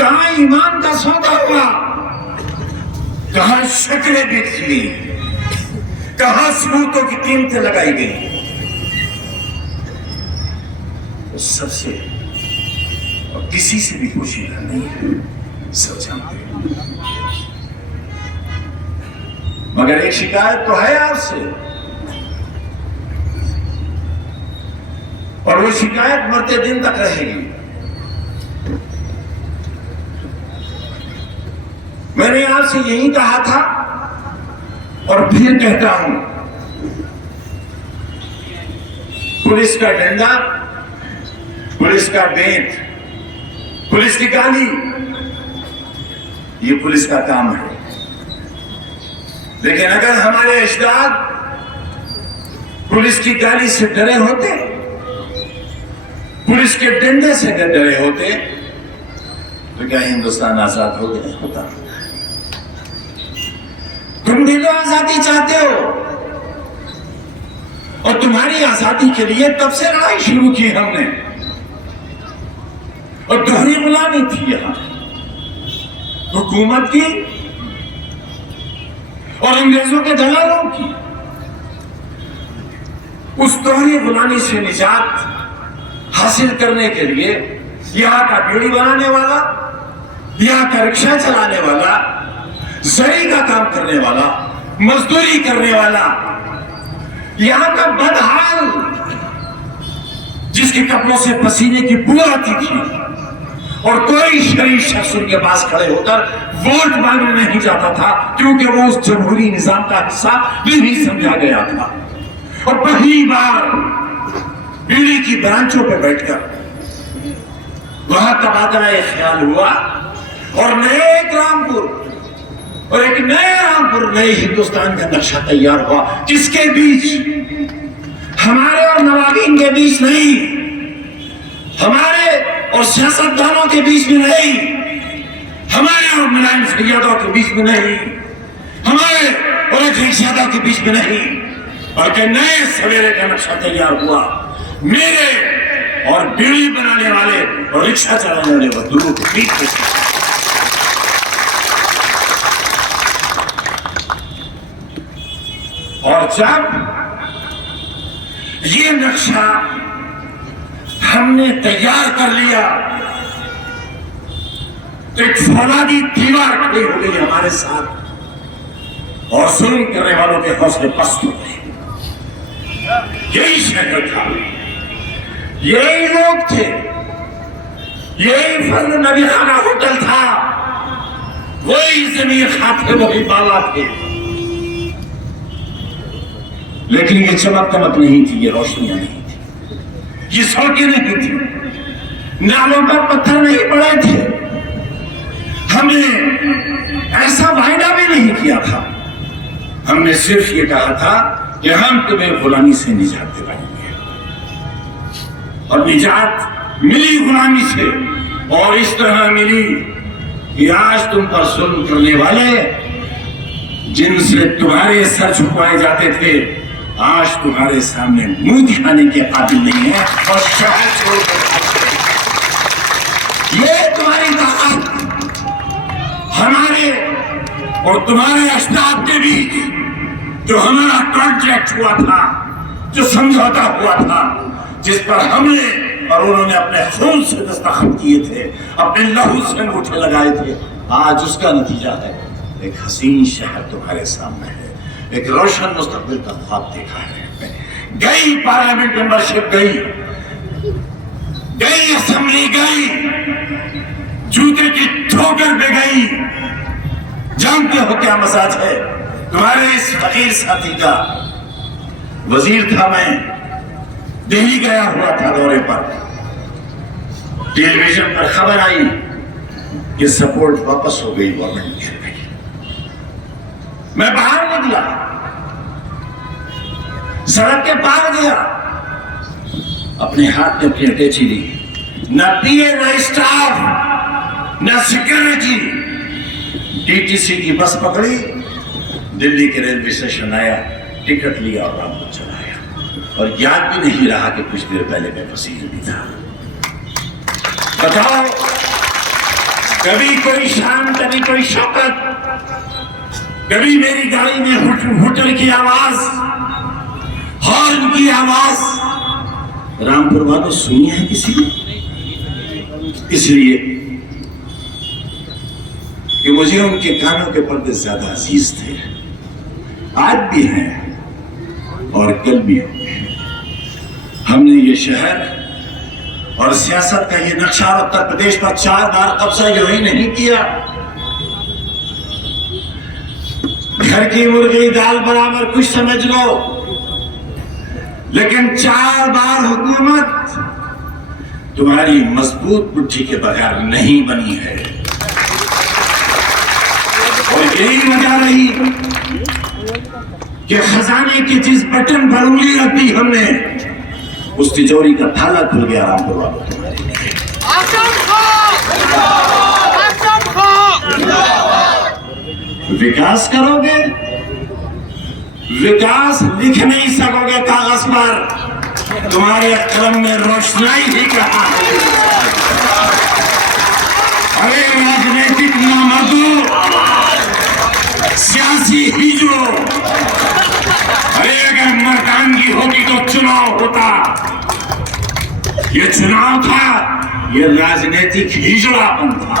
कहां ईमान का सौदा हुआ, कहां शक्लें बिक ली, कहां सबूतों की कीमतें लगाई गई। सबसे और किसी से भी पोशीदा नहीं है, सब जानते हैं। मगर एक शिकायत तो है आपसे, और वो शिकायत मरते दिन तक रहेगी। मैंने आपसे यही कहा था और फिर कहता हूं, पुलिस का डंडा, पुलिस का बेंत, पुलिस की गाली, ये पुलिस का काम है। लेकिन अगर हमारे अजदाद पुलिस की गाली से डरे होते, पुलिस के डंडे से डरे होते, तो क्या हिंदुस्तान आजाद हो गया होता? तुम भी तो आजादी चाहते हो, और तुम्हारी आजादी के लिए तब से लड़ाई शुरू की हमने, और दोहरी गुलामी थी यहां हुकूमत की और अंग्रेजों के दलालों की। उस दोहरी गुलामी से निजात हासिल करने के लिए यहां का बीड़ी बनाने वाला, यहां का रिक्शा चलाने वाला, जरी का काम करने वाला, मजदूरी करने वाला, यहां का बदहाल जिसके कपड़ों से पसीने की बू आती थी और कोई शरीफ शख्स उनके पास खड़े होकर वोट मांगने नहीं जाता था, क्योंकि वो उस जमहूरी निजाम का हिस्सा नहीं समझा गया था। और पहली बार बीड़ी की ब्रांचों पर बैठकर वहां तबादला ख्याल हुआ और नए एक रामपुर और एक नए रामपुर, नए हिंदुस्तान का नक्शा तैयार हुआ, किसके बीच? हमारे और नवाबीन के बीच नहीं, हमारे और सियासतदानों के बीच में नहीं, हमारे और मुलायम सैयदों के बीच में नहीं, हमारे और अखिलेश यादव के बीच में नहीं, बल्कि नए सवेरे का नक्शा तैयार हुआ मेरे और बीड़ी बनाने वाले और रिक्शा चलाने वाले मजदूरों के बीच में। और जब ये नक्शा हमने तैयार कर लिया तो एक फौलादी दीवार खड़ी हो गई हमारे साथ और जुल्म करने वालों के हौसले पस्त हो गए। यही शहर था, यही लोग थे, यही फजल नबी खाना होटल था, वही जमीर खां थे, वही बाबा थे। लेकिन ये चमक दमक नहीं थी, ये रोशनियां नहीं थी, ये सड़कें नहीं थी, नालों पर पत्थर नहीं पड़े थे, हमने ऐसा वायदा भी नहीं किया था। हमने सिर्फ ये कहा था कि हम तुम्हें गुलामी से निजात दिलाएंगे, और निजात मिली गुलामी से, और इस तरह मिली कि आज तुम पर जुल्म करने वाले जिनसे तुम्हारे सर झुकाए जाते थे, आज तुम्हारे सामने मुंह दिखाने के काबिल नहीं है और शहर छोड़कर ये तुम्हारी ताकत हमारे और तुम्हारे अजदाद के बीच जो हमारा कॉन्ट्रैक्ट हुआ था, जो समझौता हुआ था, जिस पर हमने और उन्होंने अपने खून से दस्तखत किए थे, अपने लहू से अंगूठे लगाए थे, आज उसका नतीजा है एक हसीन शहर तुम्हारे सामने है, एक रोशन मुस्तकबिल का ख्वाब देखा है। गई पार्लियामेंट मेंबरशिप गई, गई असेंबली गई, जूते की ठोकर पे गई। जानते हो क्या मजाज है तुम्हारे इस फकीर साथी का? वजीर था मैं, दिल्ली गया हुआ था दौरे पर, टेलीविजन पर खबर आई कि सपोर्ट वापस हो गई, गवर्नमेंट की। मैं बाहर निकला, सड़क के पार गया, अपने हाथ में अपनी अटैची ली, न पीए न स्टाफ न सिक्योरिटी, डीटीसी की बस पकड़ी, दिल्ली के रेलवे स्टेशन आया, टिकट लिया और रामपुर चला आया, और याद भी नहीं रहा कि कुछ देर पहले मैं वजीर भी था। बताओ कभी कोई शान, कभी कोई शौकत, कभी मेरी गाड़ी में होटल की आवाज, हॉर्न की आवाज रामपुर वालों सुनी है किसी ने? इसलिए कि मुझे उनके कानों के पर्दे ज्यादा अजीज थे, आज भी हैं और कल भी होंगे। हमने ये शहर और सियासत का ये नक्शा उत्तर प्रदेश पर 4 बार कब्जा यूं ही नहीं किया। घर की मुर्गी दाल बराबर कुछ समझ लो, लेकिन 4 बार हुकूमत तुम्हारी मजबूत मुट्ठी के बगैर नहीं बनी है। और यही वजह रही कि खजाने के जिस बटन पर उंगली रख दी हमने, उस तिजोरी का ताला खुल गया रामपुर वालों तुम्हारे लिए। विकास करोगे, विकास लिख नहीं सकोगे कागज पर, तुम्हारे कलम में रोशनाई ही कहा। अरे राजनीतिक नामर्दों, सियासी हिजड़ों, अरे अगर मर्दानगी होती तो चुनाव होता। ये चुनाव था, ये राजनीतिक हिजड़ापन था।